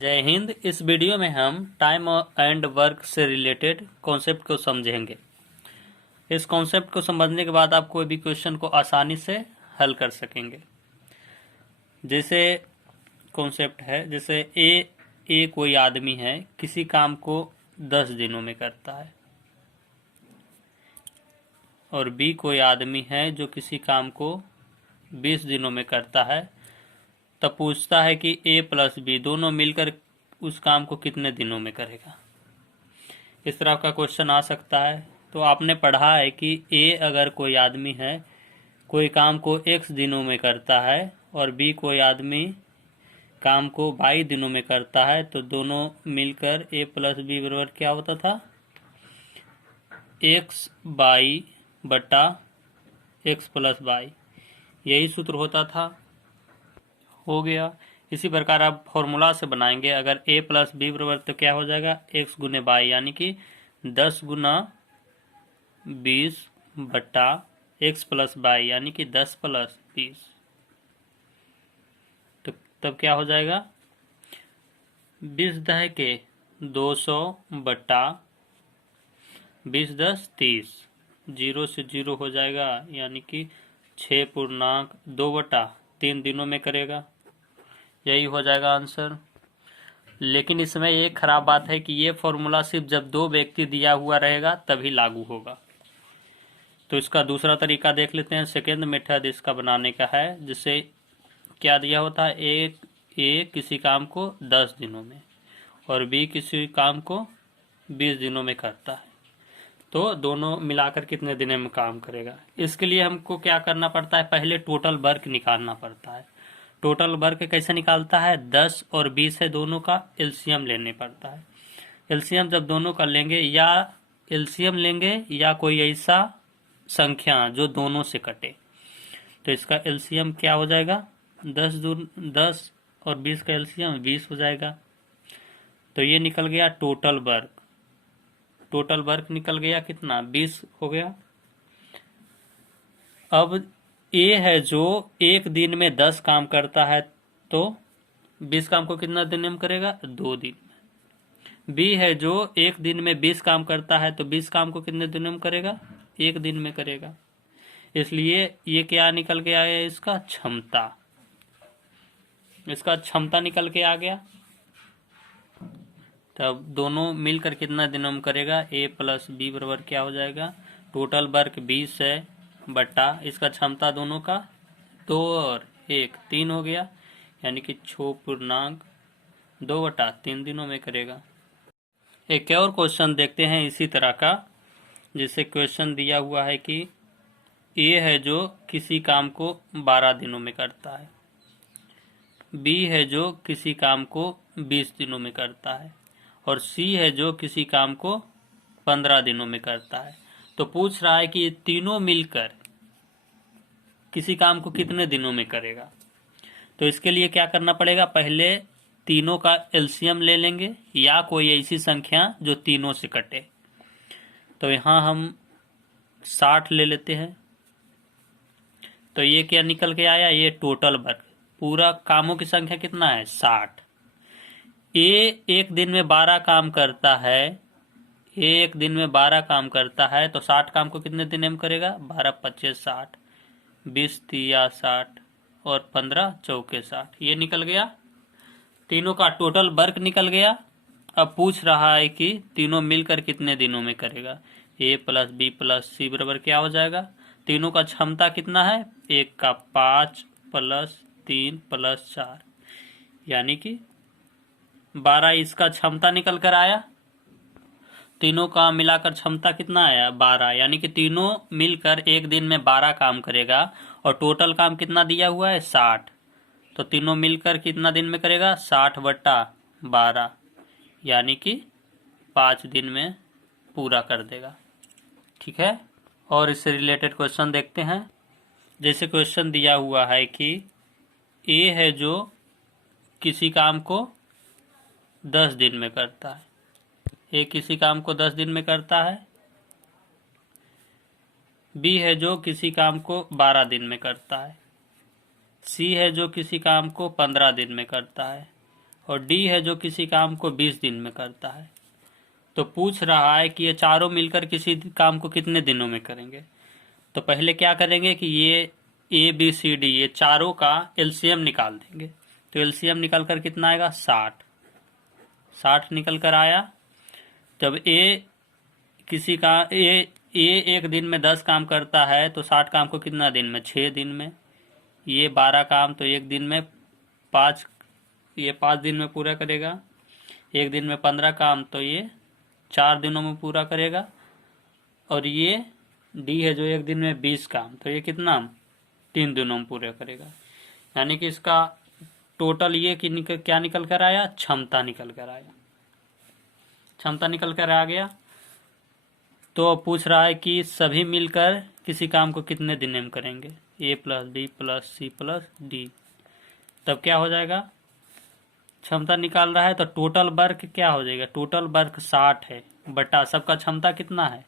जय हिंद। इस वीडियो में हम टाइम एंड वर्क से रिलेटेड कॉन्सेप्ट को समझेंगे। इस कॉन्सेप्ट को समझने के बाद आप कोई भी क्वेश्चन को आसानी से हल कर सकेंगे। जैसे कॉन्सेप्ट है, जैसे ए कोई आदमी है, किसी काम को 10 दिनों में करता है, और बी कोई आदमी है जो किसी काम को 20 दिनों में करता है। तब पूछता है कि ए प्लस बी दोनों मिलकर उस काम को कितने दिनों में करेगा। इस तरह का क्वेश्चन आ सकता है। तो आपने पढ़ा है कि ए अगर कोई आदमी है, कोई काम को x दिनों में करता है, और बी कोई आदमी काम को 22 दिनों में करता है, तो दोनों मिलकर ए प्लस बी बराबर क्या होता था, x बाई बटा x प्लस बाई। यही सूत्र होता था। हो गया। इसी प्रकार आप फॉर्मूला से बनाएंगे। अगर a प्लस बी बराबर तो क्या हो जाएगा, x गुने बाई, यानी कि 10 गुना 20 बटा x प्लस बाई, यानी कि 10 प्लस 20। तो तब क्या हो जाएगा, 20 दह के 200 बटा 20 10 30, 0 से 0 हो जाएगा, यानी कि 6.2 बटा 3 दिनों में करेगा। यही हो जाएगा आंसर। लेकिन इसमें एक खराब बात है कि ये फॉर्मूला सिर्फ जब 2 व्यक्ति दिया हुआ रहेगा तभी लागू होगा। तो इसका दूसरा तरीका देख लेते हैं। सेकेंड मेथड इसका बनाने का है, जिससे क्या दिया होता है, ए किसी काम को 10 दिनों में और बी किसी काम को 20 दिनों में करता है, तो दोनों मिलाकर कितने दिनों में काम करेगा। इसके लिए हमको क्या करना पड़ता है, पहले टोटल वर्क निकालना पड़ता है। टोटल वर्क कैसे निकालता है, 10 और 20 है, दोनों का एलसीएम लेने पड़ता है। एलसीएम जब दोनों का लेंगे, या एलसीएम लेंगे या कोई ऐसा संख्या जो दोनों से कटे, तो इसका एलसीएम क्या हो जाएगा, 10 और 20 का एलसीएम 20 हो जाएगा। तो ये निकल गया टोटल वर्क। टोटल वर्क निकल गया कितना, 20 हो गया। अब ए है जो एक दिन में 10 काम करता है, तो 20 काम को कितना दिन में करेगा, 2 दिन में। बी है जो एक दिन में 20 काम करता है, तो 20 काम को कितने दिन में करेगा, 1 दिन में करेगा। इसलिए ये क्या निकल के आया, इसका क्षमता। इसका क्षमता निकल के आ गया। तब दोनों मिलकर कितना दिनों में करेगा, ए प्लस बी बराबर क्या हो जाएगा, टोटल वर्क 20 है बटा इसका क्षमता दोनों का 2 और 1 3 हो गया, यानी कि 6.2 बटा 3 दिनों में करेगा। एक और क्वेश्चन देखते हैं इसी तरह का, जिसे क्वेश्चन दिया हुआ है कि ए है जो किसी काम को 12 दिनों में करता है, बी है जो किसी काम को 20 दिनों में करता है, और सी है जो किसी काम को 15 दिनों में करता है। तो पूछ रहा है कि ये तीनों मिलकर किसी काम को कितने दिनों में करेगा। तो इसके लिए क्या करना पड़ेगा, पहले तीनों का एलसीएम ले लेंगे, या कोई ऐसी संख्या जो तीनों से कटे। तो यहां हम 60 ले लेते हैं। तो ये क्या निकल के आया, ये टोटल वर्क, पूरा कामों की संख्या कितना है, 60। ए एक दिन में 12 काम करता है, एक दिन में 12 काम करता है, तो 60 काम को कितने दिन में करेगा, 12 25 60, 20 तिया 60 और 15 चौके 60। ये निकल गया, तीनों का टोटल वर्क निकल गया। अब पूछ रहा है कि तीनों मिलकर कितने दिनों में करेगा। ए प्लस बी प्लस सी बराबर क्या हो जाएगा, तीनों का क्षमता कितना है, एक का 5 प्लस 3 प्लस 4, यानी कि 12 इसका क्षमता निकल कर आया। तीनों का मिलाकर क्षमता कितना आया, 12, यानी कि तीनों मिलकर एक दिन में 12 काम करेगा, और टोटल काम कितना दिया हुआ है, 60। तो तीनों मिलकर कितना दिन में करेगा, 60 बटा 12, यानी कि 5 दिन में पूरा कर देगा। ठीक है। और इससे रिलेटेड क्वेश्चन देखते हैं। जैसे क्वेश्चन दिया हुआ है कि ए है जो किसी काम को 10 दिन में करता है, ए किसी काम को 10 दिन में करता है, बी है जो किसी काम को 12 दिन में करता है, सी है जो किसी काम को 15 दिन में करता है, और डी है जो किसी काम को 20 दिन में करता है। तो पूछ रहा है कि ये चारों मिलकर किसी काम को कितने दिनों में करेंगे। तो पहले क्या करेंगे कि ये ए बी सी डी ये चारों का एलसीएम निकाल देंगे। तो एलसीएम निकल कर कितना आएगा 60 निकल कर आया। जब ए किसी का ए एक दिन में 10 काम करता है तो 60 काम को कितना दिन में 6 दिन में। ये 12 काम तो एक दिन में 5 दिन में पूरा करेगा। एक दिन में 15 काम तो ये 4 दिनों में पूरा करेगा। और ये डी है जो एक दिन में 20 काम तो ये कितना 3 दिनों में पूरा करेगा। यानी कि इसका टोटल ये कि क्या निकल कर आया, क्षमता निकल कर आया। क्षमता निकल कर आ गया। तो पूछ रहा है कि सभी मिलकर किसी काम को कितने दिन में करेंगे, A plus B plus C plus D. तब क्या हो जाएगा, क्षमता निकाल रहा है तो टोटल वर्क क्या हो जाएगा, टोटल वर्क 60 है बटा सबका क्षमता कितना है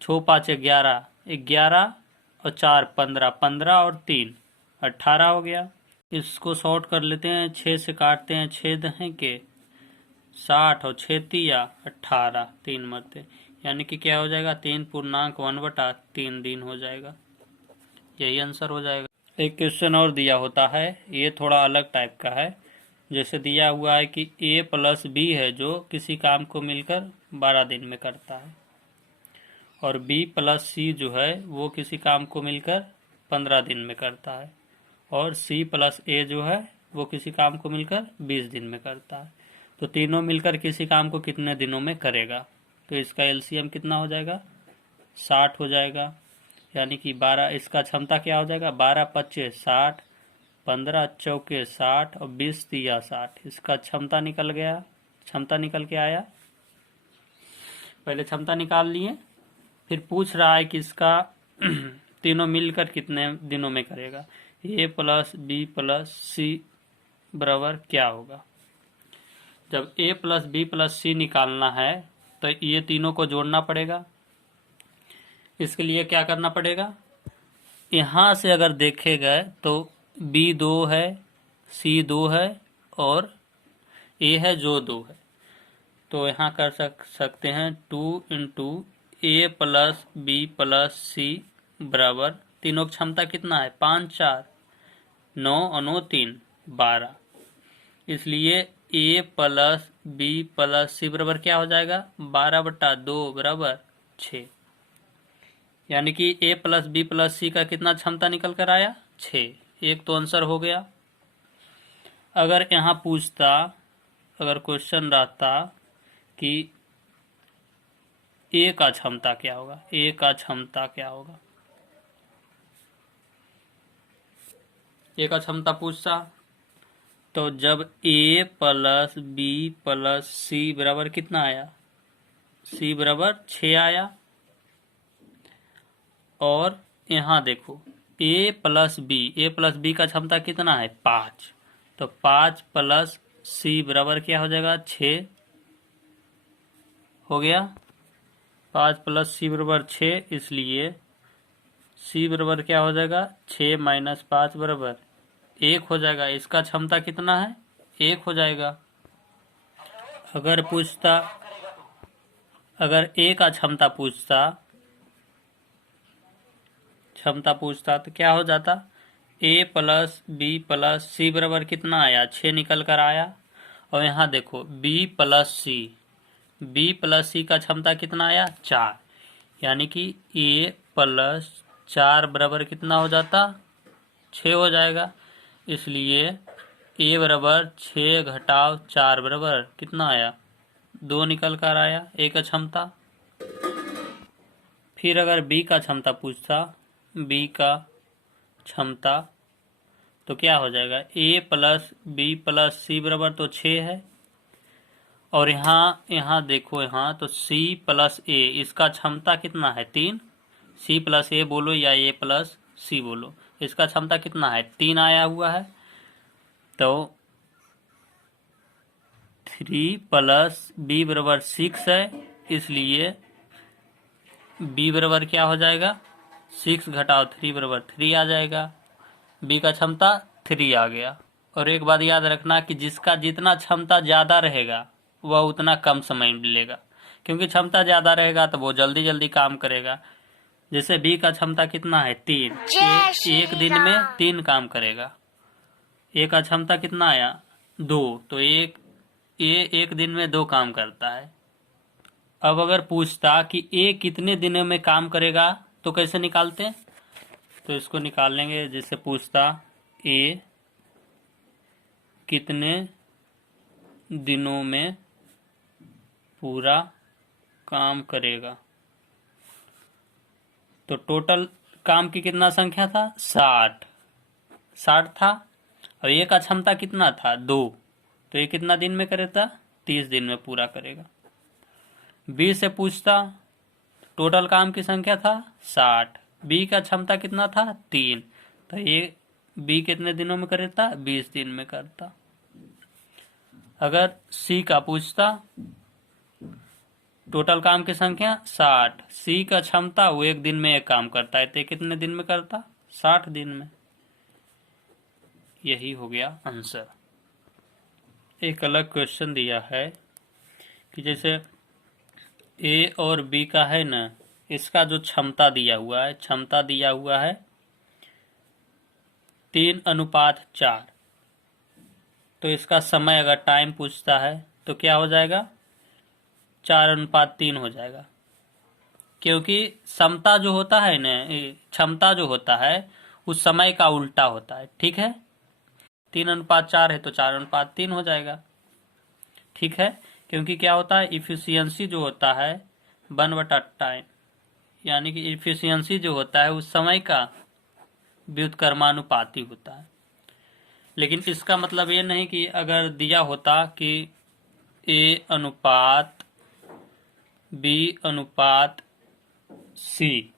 6 5 11 11 और 4 15 15 और 3 18 हो गया। इसको शॉर्ट कर लेते हैं, 6 से काटते हैं, छेद हैं के 60 और 6 तिया 18 3 मरते, यानी कि क्या हो जाएगा 3.1/3 दिन हो जाएगा। यही आंसर हो जाएगा। एक क्वेश्चन और दिया होता है, ये थोड़ा अलग टाइप का है। जैसे दिया हुआ है कि ए प्लस बी है जो किसी काम को मिलकर 12 दिन में करता है, और बी प्लस सी जो है वो किसी काम को मिलकर 15 दिन में करता है, और सी प्लस ए जो है वो किसी काम को मिलकर 20 दिन में करता है। तो तीनों मिलकर किसी काम को कितने दिनों में करेगा। तो इसका एलसीएम कितना हो जाएगा 60 हो जाएगा। यानी कि 12, इसका क्षमता क्या हो जाएगा 12 25 60, 15 चौके 60 और 20 तिया 60। इसका क्षमता निकल गया, क्षमता निकल के आया। पहले क्षमता निकाल लिए, फिर पूछ रहा है कि इसका तीनों मिलकर कितने दिनों में करेगा। ए प्लस बी प्लस सी बराबर क्या होगा। जब ए प्लस बी प्लस सी निकालना है तो ये तीनों को जोड़ना पड़ेगा। इसके लिए क्या करना पड़ेगा, यहाँ से अगर देखे गए तो बी 2 है, सी 2 है और ए है जो 2 है। तो यहाँ कर सकते हैं 2 इंटू ए प्लस बी प्लस सी बराबर, तीनों की क्षमता कितना है 5 4 9 और 9 3 12। इसलिए ए प्लस बी प्लस सी बराबर क्या हो जाएगा 12/2 बराबर 6। यानी कि ए प्लस बी प्लस सी का कितना क्षमता निकल कर आया 6। एक तो आंसर हो गया। अगर यहाँ पूछता, अगर क्वेश्चन रहता कि ए का क्षमता क्या होगा, ए का क्षमता क्या होगा, ए का क्षमता पूछता, तो जब ए प्लस बी प्लस सी बराबर कितना आया, सी बराबर 6 आया। और यहाँ देखो ए प्लस बी का क्षमता कितना है 5, तो 5 प्लस सी बराबर क्या हो जाएगा 6 हो गया। 5 प्लस सी बराबर 6, इसलिए सी बराबर क्या हो जाएगा 6 माइनस 5 बराबर 1 हो जाएगा। इसका क्षमता कितना है 1 हो जाएगा। अगर पूछता, अगर ए का क्षमता पूछता तो क्या हो जाता, ए प्लस बी प्लस सी बराबर कितना आया 6 निकल कर आया। और यहाँ देखो बी प्लस सी का क्षमता कितना आया 4, यानी कि ए प्लस 4 बराबर कितना हो जाता 6 हो जाएगा। इसलिए ए बराबर 6 घटाव 4 बराबर कितना आया 2 निकल कर आया ए का क्षमता। फिर अगर बी का क्षमता पूछता, बी का क्षमता तो क्या हो जाएगा ए प्लस बी प्लस सी बराबर तो 6 है। और यहाँ देखो, यहाँ तो सी प्लस ए, इसका क्षमता कितना है 3, सी प्लस ए बोलो या ए प्लस सी बोलो, इसका क्षमता कितना है 3 आया हुआ है। तो 3 प्लस बी बराबर 6 है, इसलिए बी बराबर क्या हो जाएगा 6 घटाओ 3 बराबर 3 आ जाएगा। बी का क्षमता 3 आ गया। और एक बात याद रखना कि जिसका जितना क्षमता ज़्यादा रहेगा वह उतना कम समय लेगा, क्योंकि क्षमता ज़्यादा रहेगा तो वो जल्दी जल्दी काम करेगा। जैसे बी का क्षमता कितना है 3, एक दिन में 3 काम करेगा। ए का क्षमता कितना आया 2, तो एक दिन में 2 काम करता है। अब अगर पूछता कि ए कितने दिनों में काम करेगा तो कैसे निकालते हैं, तो इसको निकाल लेंगे। जैसे पूछता ए कितने दिनों में पूरा काम करेगा, तो टोटल काम की कितना संख्या था 60 था, और ए का क्षमता कितना था 2, तो ये कितना दिन में करेगा 30 दिन में पूरा करेगा। बी से पूछता टोटल काम की संख्या था 60, बी का क्षमता कितना था 3, तो ये बी कितने दिनों में करता 20 दिन में करता। अगर सी का पूछता टोटल काम की संख्या 60, सी का क्षमता वो एक दिन में एक काम करता है, तो कितने दिन में करता 60 दिन में। यही हो गया आंसर। एक अलग क्वेश्चन दिया है कि जैसे ए और बी का है ना, इसका जो क्षमता दिया हुआ है, क्षमता दिया हुआ है 3:4, तो इसका समय अगर टाइम पूछता है तो क्या हो जाएगा 4:3 हो जाएगा, क्योंकि समता जो होता है ना, क्षमता जो होता है उस समय का उल्टा होता है। ठीक है, 3:4 है तो 4:3 हो जाएगा। ठीक है, क्योंकि क्या होता है इफिशियंसी जो होता है 1/टाइम, यानी कि इफिशियंसी जो होता है उस समय का व्युत्क्रमानुपाती होता है। लेकिन इसका मतलब ये नहीं कि अगर दिया होता कि ए अनुपात बी अनुपात सी,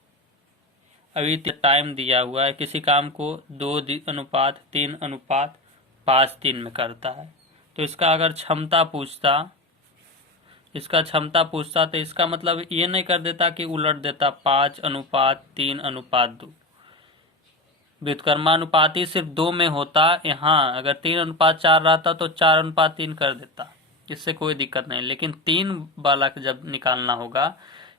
अभी टाइम दिया हुआ है, किसी काम को 2:3:5 में करता है, तो इसका अगर क्षमता पूछता तो इसका मतलब ये नहीं कर देता कि उलट देता 5:3:2। व्युत्क्रमानुपाती सिर्फ 2 में होता, यहाँ अगर 3:4 रहता तो 4:3 कर देता, इससे कोई दिक्कत नहीं। लेकिन 3 वाला जब निकालना होगा,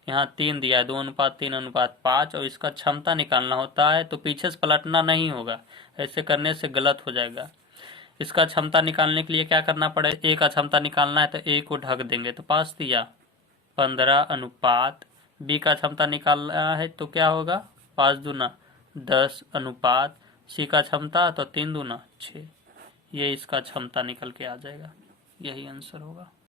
यहाँ 3 दिया है 2:3:5, और इसका क्षमता निकालना होता है तो पीछे से पलटना नहीं होगा, ऐसे करने से गलत हो जाएगा। इसका क्षमता निकालने के लिए क्या करना पड़ेगा, ए का क्षमता निकालना है तो ए को ढक देंगे तो 5 दिया 15:, बी का क्षमता निकालना है तो क्या होगा 5×10, सी का क्षमता तो 3×6, ये इसका क्षमता निकल के आ जाएगा। यही आंसर होगा।